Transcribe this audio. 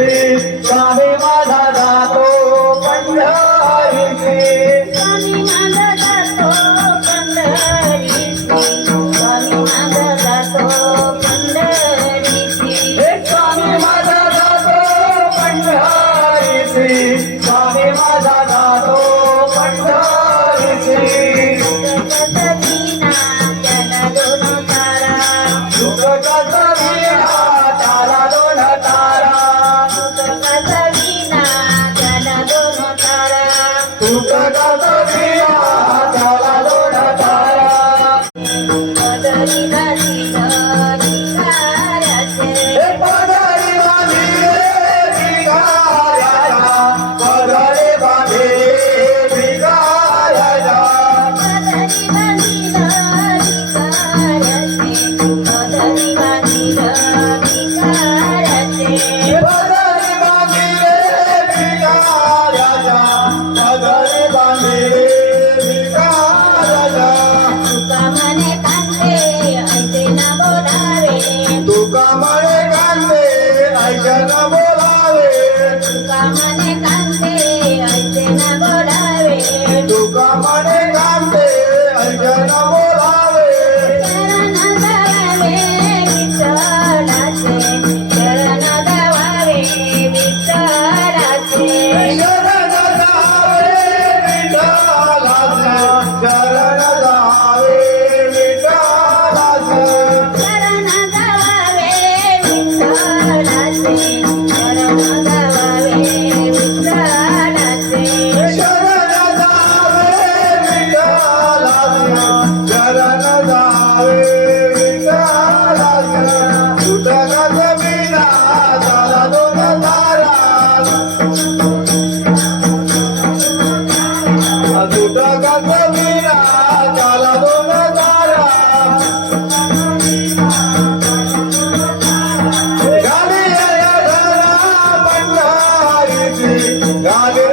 fez. Thank you. God